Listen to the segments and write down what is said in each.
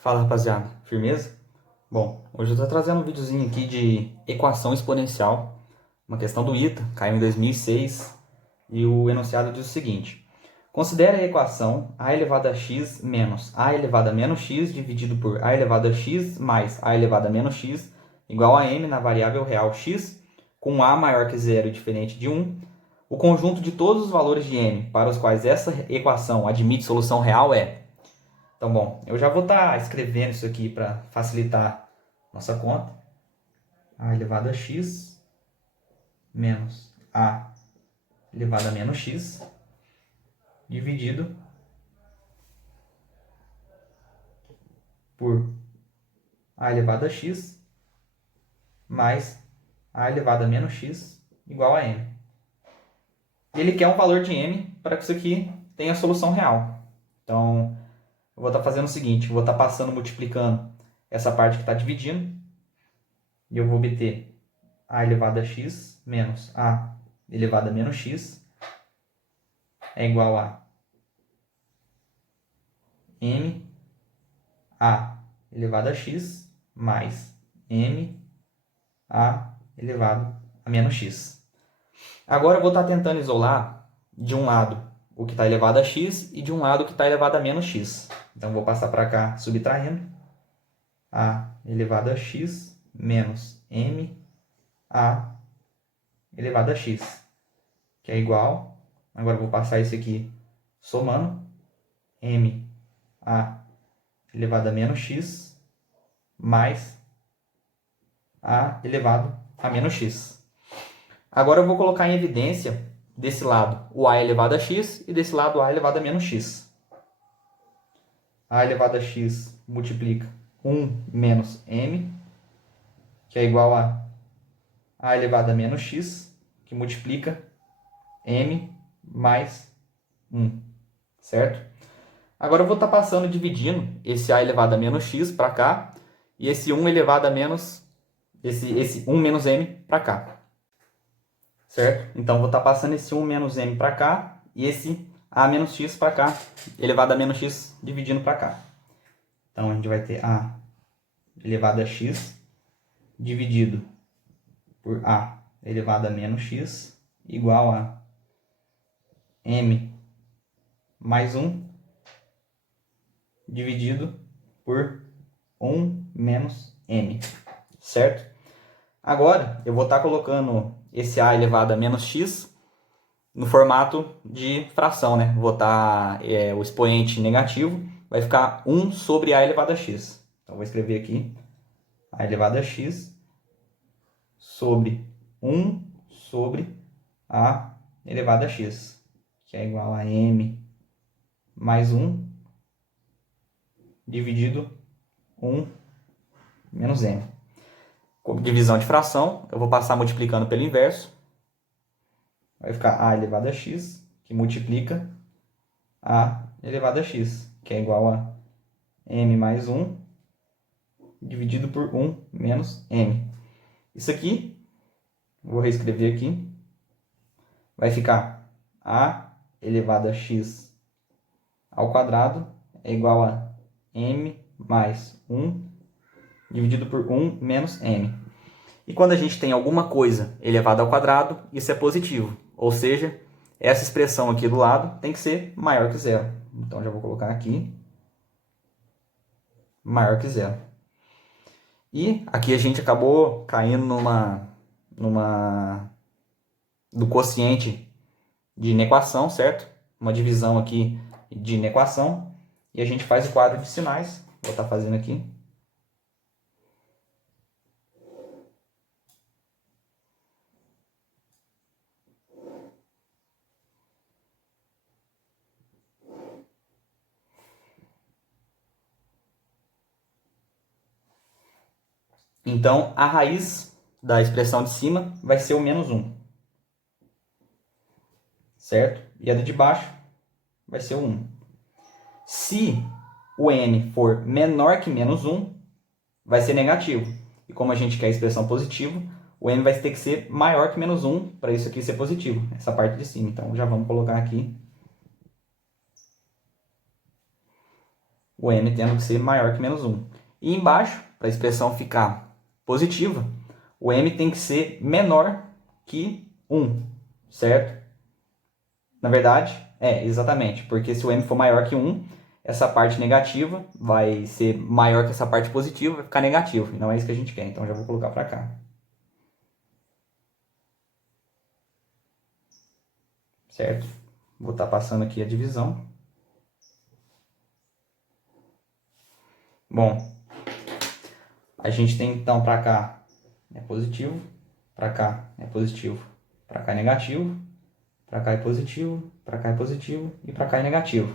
Fala, rapaziada, firmeza? Bom, hoje eu estou trazendo um videozinho aqui de equação exponencial, uma questão do ITA, caiu em 2006, e o enunciado diz o seguinte: considere a equação a elevado a x menos a elevado a menos x dividido por a elevado a x mais a elevado a menos x igual a m na variável real x, com a maior que zero e diferente de 1. O conjunto de todos os valores de m para os quais essa equação admite solução real é... Então, bom, eu já vou estar escrevendo isso aqui para facilitar nossa conta. A elevado a x menos a elevado a menos x dividido por a elevado a x mais a elevado a menos x igual a m. Ele quer um valor de m para que isso aqui tenha solução real. Então, eu vou estar fazendo o seguinte, eu vou estar passando, multiplicando essa parte que está dividindo, e eu vou obter a elevado a x menos a elevado a menos x é igual a m a elevado a x mais m a elevado a menos x. Agora eu vou estar tentando isolar de um lado o que está elevado a x e de um lado o que está elevado a menos x. Então, vou passar para cá subtraindo a elevado a x menos m a elevado a x, que é igual... Agora eu vou passar isso aqui somando m a elevado a menos x mais a elevado a menos x. Agora eu vou colocar em evidência desse lado o a elevado a x e desse lado o a elevado a menos x. A elevado a x multiplica 1 menos m, que é igual a elevado a menos x, que multiplica m mais 1, certo? Agora eu vou estar passando, dividindo esse a elevado a menos x para cá e esse 1 elevado a menos, esse 1 menos m para cá, certo? Então, vou estar passando esse 1 menos m para cá e esse a menos x para cá, elevado a menos x dividindo para cá. Então, a gente vai ter a elevado a x dividido por a elevado a menos x igual a m mais 1 dividido por 1 menos m, certo? Agora, eu vou estar colocando esse a elevado a menos x no formato de fração, né? Vou estar, o expoente negativo vai ficar 1 sobre a elevado a x. Então, vou escrever aqui a elevado a x sobre 1 sobre a elevado a x, que é igual a m mais 1 dividido 1 menos m. Como divisão de fração, eu vou passar multiplicando pelo inverso. Vai ficar a elevado a x, que multiplica a elevado a x, que é igual a m mais 1 dividido por 1 menos m. Isso aqui, vou reescrever aqui, vai ficar a elevado a x ao quadrado é igual a m mais 1 dividido por 1 menos m. E quando a gente tem alguma coisa elevada ao quadrado, isso é positivo. Ou seja, essa expressão aqui do lado tem que ser maior que zero. Então, já vou colocar aqui maior que zero. E aqui a gente acabou caindo do quociente de inequação, certo? Uma divisão aqui de inequação. E a gente faz o quadro de sinais. Vou estar fazendo aqui. Então, a raiz da expressão de cima vai ser o menos 1. Certo? E a de baixo vai ser o 1. Se o n for menor que menos 1, vai ser negativo. E como a gente quer a expressão positiva, o n vai ter que ser maior que menos 1 para isso aqui ser positivo, essa parte de cima. Então, já vamos colocar aqui o m tendo que ser maior que menos 1. E embaixo, para a expressão ficar positiva, o m tem que ser menor que 1, certo? Na verdade, exatamente, porque se o m for maior que 1, essa parte negativa vai ser maior que essa parte positiva, vai ficar negativo, e não é isso que a gente quer, então já vou colocar para cá. Certo? Vou estar passando aqui a divisão. Bom, a gente tem então para cá é positivo, para cá é positivo, para cá é negativo, para cá é positivo, para cá é positivo e para cá é negativo.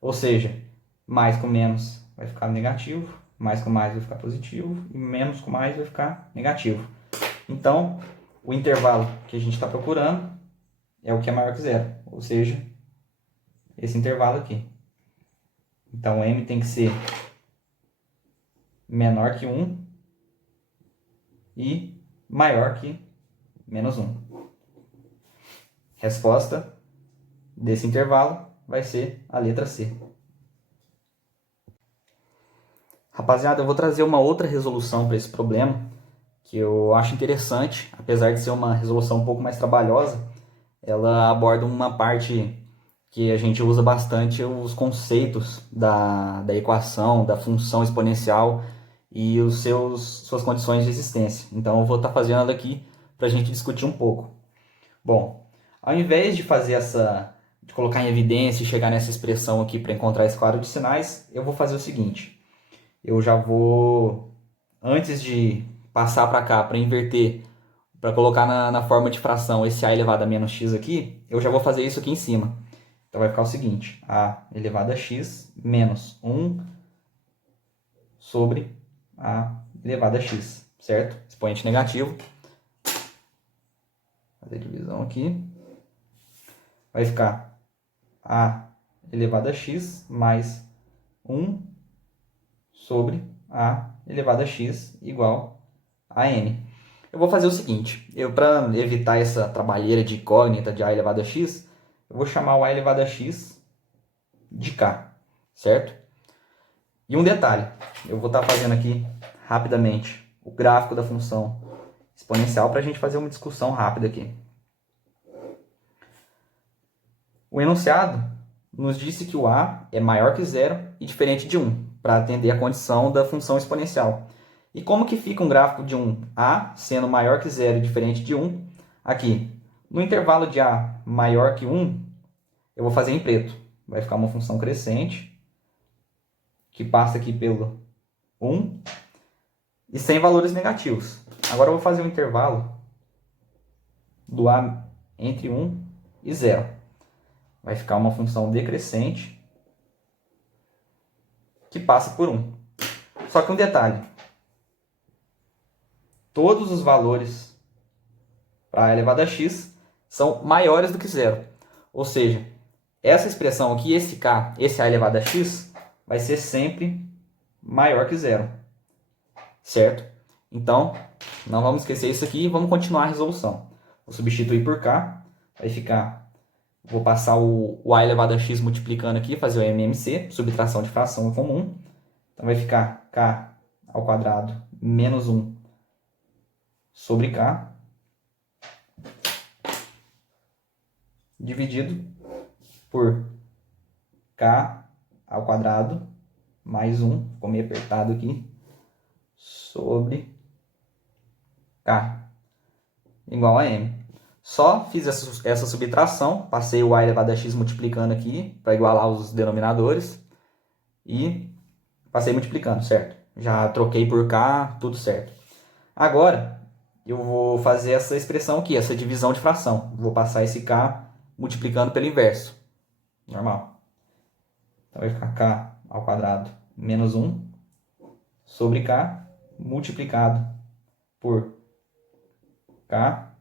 Ou seja, mais com menos vai ficar negativo, mais com mais vai ficar positivo e menos com mais vai ficar negativo. Então, o intervalo que a gente está procurando é o que é maior que zero, ou seja, esse intervalo aqui. Então, m tem que ser menor que 1 e maior que menos 1. Resposta desse intervalo vai ser a letra C. Rapaziada, eu vou trazer uma outra resolução para esse problema, que eu acho interessante, apesar de ser uma resolução um pouco mais trabalhosa, ela aborda uma parte que a gente usa bastante, os conceitos da equação, da função exponencial e suas condições de existência. Então eu vou estar fazendo ela aqui para a gente discutir um pouco. Bom, ao invés de fazer de colocar em evidência e chegar nessa expressão aqui para encontrar esse quadro de sinais, eu vou fazer o seguinte. Eu já vou, antes de passar para cá, para inverter, para colocar na forma de fração esse a elevado a menos x aqui, eu já vou fazer isso aqui em cima. Então vai ficar o seguinte, a elevado a x menos 1 sobre a elevado a x, certo? Expoente negativo. Fazer a divisão aqui. Vai ficar a elevado a x mais 1 sobre a elevado a x igual a n. Eu vou fazer o seguinte, para evitar essa trabalheira de incógnita de a elevado a x, eu vou chamar o a elevado a x de k, certo? E um detalhe, eu vou estar fazendo aqui rapidamente o gráfico da função exponencial para a gente fazer uma discussão rápida aqui. O enunciado nos disse que o a é maior que zero e diferente de 1, para atender a condição da função exponencial. E como que fica um gráfico de um a sendo maior que zero e diferente de 1? Aqui, no intervalo de a maior que 1, eu vou fazer em preto. Vai ficar uma função crescente, que passa aqui pelo 1, e sem valores negativos. Agora eu vou fazer um intervalo do a entre 1 e 0. Vai ficar uma função decrescente, que passa por 1. Só que um detalhe. Todos os valores para a elevado a x são maiores do que zero. Ou seja, essa expressão aqui, esse k, esse a elevado a x, vai ser sempre maior que zero. Certo? Então, não vamos esquecer isso aqui e vamos continuar a resolução. Vou substituir por k, vai ficar... Vou passar o a elevado a x multiplicando aqui, fazer o MMC, subtração de fração comum. Então vai ficar k ao quadrado menos 1 sobre k, dividido por k ao quadrado mais 1, ficou meio apertado aqui, sobre k, igual a m. Só fiz essa subtração, passei o a elevado a x multiplicando aqui, para igualar os denominadores, e passei multiplicando, certo? Já troquei por k, tudo certo. Agora, eu vou fazer essa expressão aqui, essa divisão de fração. Vou passar esse k multiplicando pelo inverso. Normal. Então vai ficar k ao quadrado menos 1 sobre k multiplicado por k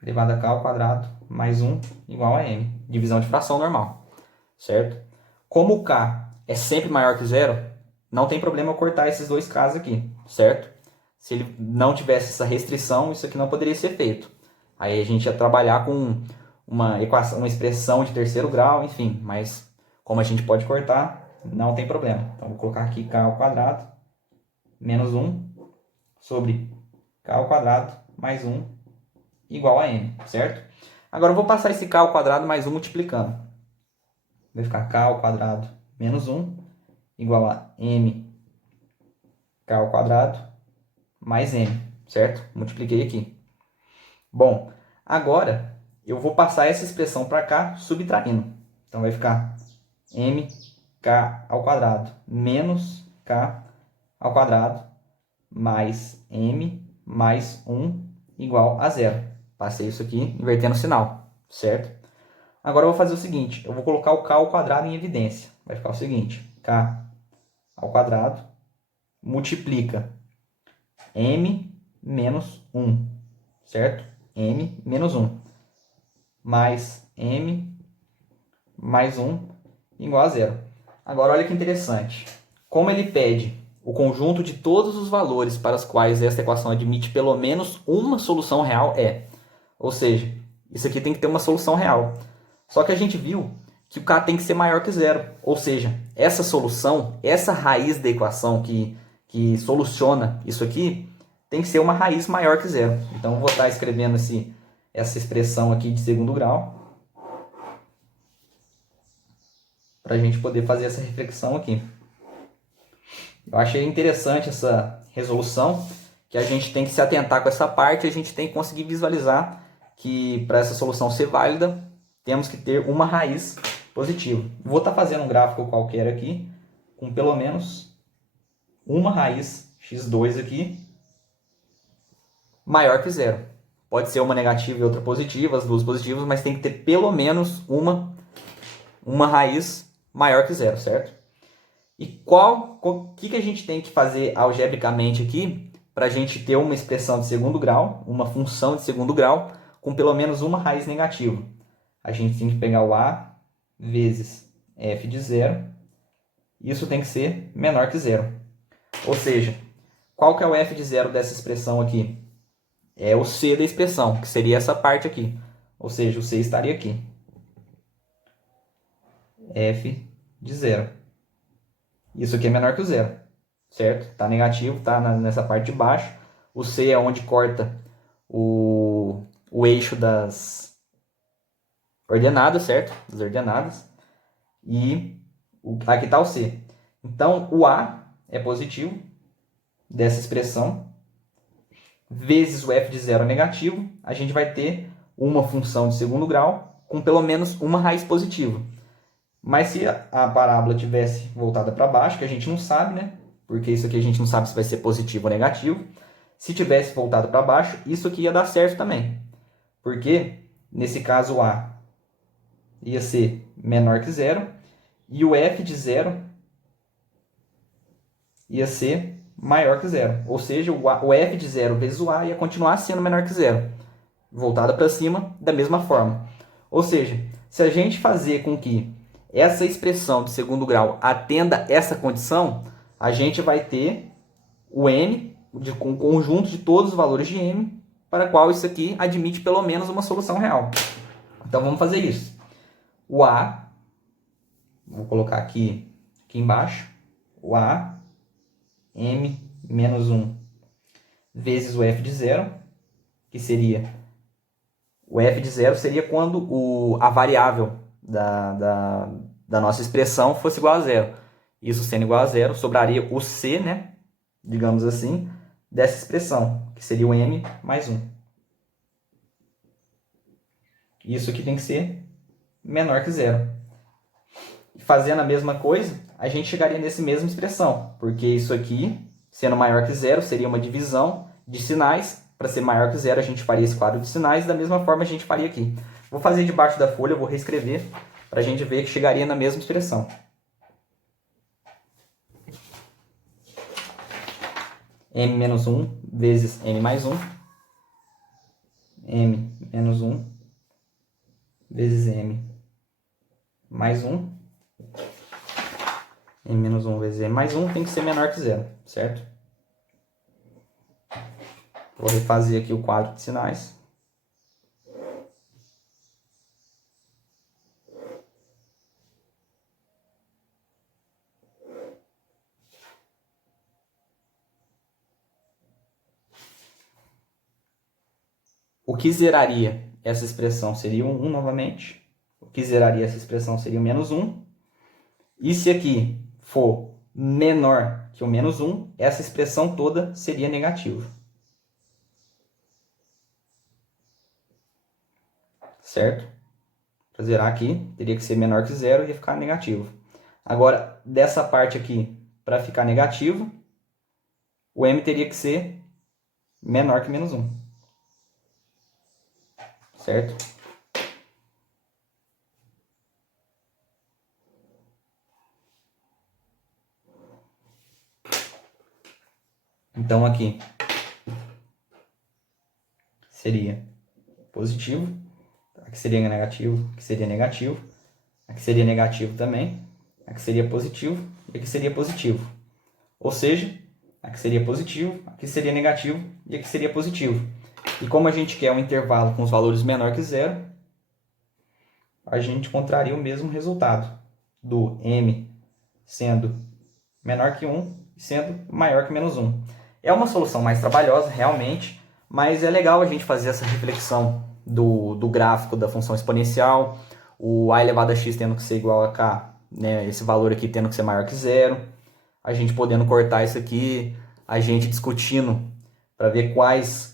elevado a k ao quadrado mais 1 igual a m. Divisão de fração normal. Certo? Como o k é sempre maior que zero, não tem problema eu cortar esses dois k's aqui. Certo? Se ele não tivesse essa restrição, isso aqui não poderia ser feito. Aí a gente ia trabalhar com uma equação, uma expressão de terceiro grau, enfim. Mas Como a gente pode cortar, não tem problema. Então, vou colocar aqui k ao quadrado menos 1 sobre k ao quadrado mais 1 igual a m, certo? Agora eu vou passar esse k ao quadrado mais 1 multiplicando. Vai ficar k ao quadrado menos 1 igual a m k ao quadrado mais m, certo? Multipliquei aqui. Bom, agora eu vou passar essa expressão para cá subtraindo. Então vai ficar mk ao quadrado menos k ao quadrado mais m mais 1 igual a zero. Passei isso aqui invertendo o sinal, certo? Agora eu vou fazer o seguinte, eu vou colocar o k ao quadrado em evidência. Vai ficar o seguinte, k ao quadrado multiplica m menos 1, certo? M menos 1 mais m mais 1 igual a zero. Agora olha que interessante. Como ele pede o conjunto de todos os valores para os quais esta equação admite pelo menos uma solução real ou seja, isso aqui tem que ter uma solução real. Só que a gente viu que o k tem que ser maior que zero. Ou seja, essa solução, essa raiz da equação que soluciona isso aqui, tem que ser uma raiz maior que zero. Então, eu vou estar escrevendo essa expressão aqui de segundo grau para a gente poder fazer essa reflexão aqui. Eu achei interessante essa resolução, que a gente tem que se atentar com essa parte, a gente tem que conseguir visualizar que para essa solução ser válida, temos que ter uma raiz positiva. Vou estar fazendo um gráfico qualquer aqui, com pelo menos uma raiz x2 aqui, maior que zero. Pode ser uma negativa e outra positiva, as duas positivas, mas tem que ter pelo menos uma raiz maior que zero, certo? E o que a gente tem que fazer algebricamente aqui para a gente ter uma expressão de segundo grau, uma função de segundo grau, com pelo menos uma raiz negativa? A gente tem que pegar o a vezes f de zero. Isso tem que ser menor que zero. Ou seja, qual que é o f de zero dessa expressão aqui? É o c da expressão, que seria essa parte aqui. Ou seja, o c estaria aqui. F de zero. Isso aqui é menor que o zero, certo? Está negativo, está nessa parte de baixo. O c é onde corta o eixo das ordenadas, certo? Das ordenadas. E aqui está o c. Então, o a é positivo dessa expressão, vezes o f de zero é negativo, a gente vai ter uma função de segundo grau com pelo menos uma raiz positiva. Mas se a parábola tivesse voltada para baixo, que a gente não sabe, né? Porque isso aqui a gente não sabe se vai ser positivo ou negativo. Se tivesse voltado para baixo, isso aqui ia dar certo também. Porque, nesse caso, o a ia ser menor que zero e o f de zero ia ser maior que zero. Ou seja, o f de zero vezes o a ia continuar sendo menor que zero. Voltada para cima da mesma forma. Ou seja, se a gente fazer com que essa expressão de segundo grau atenda essa condição, a gente vai ter o m, com o conjunto de todos os valores de m, para qual isso aqui admite pelo menos uma solução real. Então vamos fazer isso. O a, vou colocar aqui embaixo, o a, m menos 1 vezes o f de zero, que seria, o f de zero seria quando a variável da nossa expressão fosse igual a zero. Isso sendo igual a zero, sobraria o c, né, digamos assim, dessa expressão, que seria o m mais 1. Isso aqui tem que ser menor que zero. Fazendo a mesma coisa, a gente chegaria nessa mesma expressão, porque isso aqui, sendo maior que zero, seria uma divisão de sinais. Para ser maior que zero, a gente faria esse quadro de sinais, da mesma forma a gente faria aqui. Vou fazer debaixo da folha, vou reescrever, para a gente ver que chegaria na mesma expressão. M menos 1 vezes M mais 1. M menos 1 vezes M mais 1. M menos 1 vezes M mais 1 tem que ser menor que zero, certo? Vou refazer aqui o quadro de sinais. o que zeraria essa expressão seria um 1 novamente. O que zeraria essa expressão seria o menos 1. E se aqui for menor que o menos 1, essa expressão toda seria negativa. Certo? Para zerar aqui, teria que ser menor que zero e ia ficar negativo. Agora, dessa parte aqui, para ficar negativo, o m teria que ser menor que menos 1. Certo? Então aqui seria positivo, aqui seria negativo, aqui seria negativo, aqui seria negativo também, aqui seria positivo e aqui seria positivo. Ou seja, aqui seria positivo, aqui seria negativo e aqui seria positivo. E como a gente quer um intervalo com os valores menor que zero, a gente encontraria o mesmo resultado do m sendo menor que 1 e sendo maior que menos 1. É uma solução mais trabalhosa, realmente, mas é legal a gente fazer essa reflexão do gráfico da função exponencial, o a elevado a x tendo que ser igual a k, né, esse valor aqui tendo que ser maior que zero, a gente podendo cortar isso aqui, a gente discutindo para ver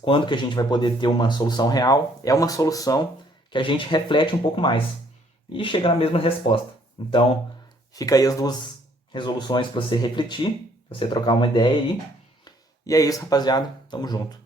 quando que a gente vai poder ter uma solução real. É uma solução que a gente reflete um pouco mais e chega na mesma resposta. Então, fica aí as duas resoluções para você refletir, para você trocar uma ideia aí. E é isso, rapaziada. Tamo junto.